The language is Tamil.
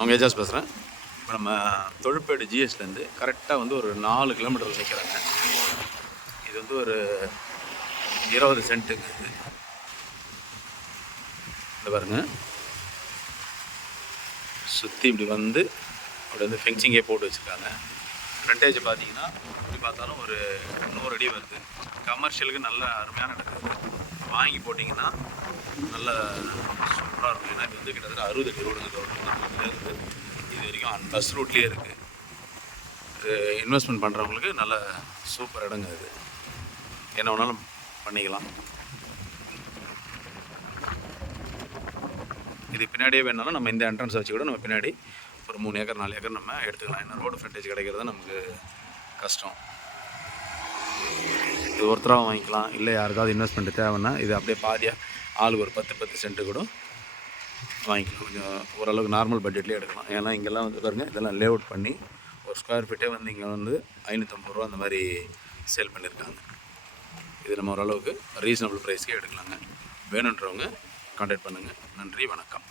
அவங்க ஏஜாஸ் பேசுகிறேன். இப்போ நம்ம தொழுப்பேடு ஜிஎஸ்லேருந்து கரெக்டாக வந்து ஒரு 4 கிலோமீட்டர் நிற்கிறாங்க. இது வந்து ஒரு 20 சென்ட்டுங்க. இது பாருங்க, சுற்றி இப்படி வந்து அப்படி வந்து ஃபென்சிங்கே போட்டு வச்சுருக்காங்க. ஃப்ரண்டேஜ் பார்த்தீங்கன்னா இப்படி பார்த்தாலும் ஒரு 100 அடி வருது. கமர்ஷியலுக்கு நல்ல அருமையான இடத்துல வாங்கி போட்டிங்கன்னா நல்ல சூப்பராக இருக்கும். ஏன்னா இது வந்து கிட்டத்தட்ட 60 அடி ரோடு இருக்குது. இது வரைக்கும் பஸ் ரூட்லேயே இருக்குது. இன்வெஸ்ட்மெண்ட் பண்ணுறவங்களுக்கு நல்ல சூப்பர் இடங்க. இது என்ன வேணாலும் பண்ணிக்கலாம். இது பின்னாடியே வேணாலும் நம்ம இந்த என்ட்ரன்ஸை வச்சு கூட நம்ம பின்னாடி ஒரு 3 ஏக்கர் 4 ஏக்கர் நம்ம எடுத்துக்கலாம். ஏன்னா ரோடு ஃப்ரண்டேஜ் கிடைக்கிறது நமக்கு கஷ்டம். இது ஒருத்தராக வாங்கிக்கலாம், இல்லை யாருக்காவது இன்வெஸ்ட்மெண்ட் தேவைன்னா இது அப்படியே பாதியாக ஆளுக்கு ஒரு 10 சென்ட்டு கூட வாங்கிக்கலாம். கொஞ்சம் ஓரளவுக்கு நார்மல் பட்ஜெட்லேயே எடுக்கலாம். ஏன்னா இங்கெல்லாம் வந்து பாருங்கள், இதெல்லாம் லே அவுட் பண்ணி ஒரு ஸ்கொயர் ஃபீட்டே வந்து இங்கே வந்து 550 ரூபா அந்த மாதிரி சேல் பண்ணியிருக்காங்க. இது நம்ம ஓரளவுக்கு ரீசனபிள் ப்ரைஸ்க்கே எடுக்கலாங்க. வேணுன்றவங்க கான்டாக்ட் பண்ணுங்கள். நன்றி, வணக்கம்.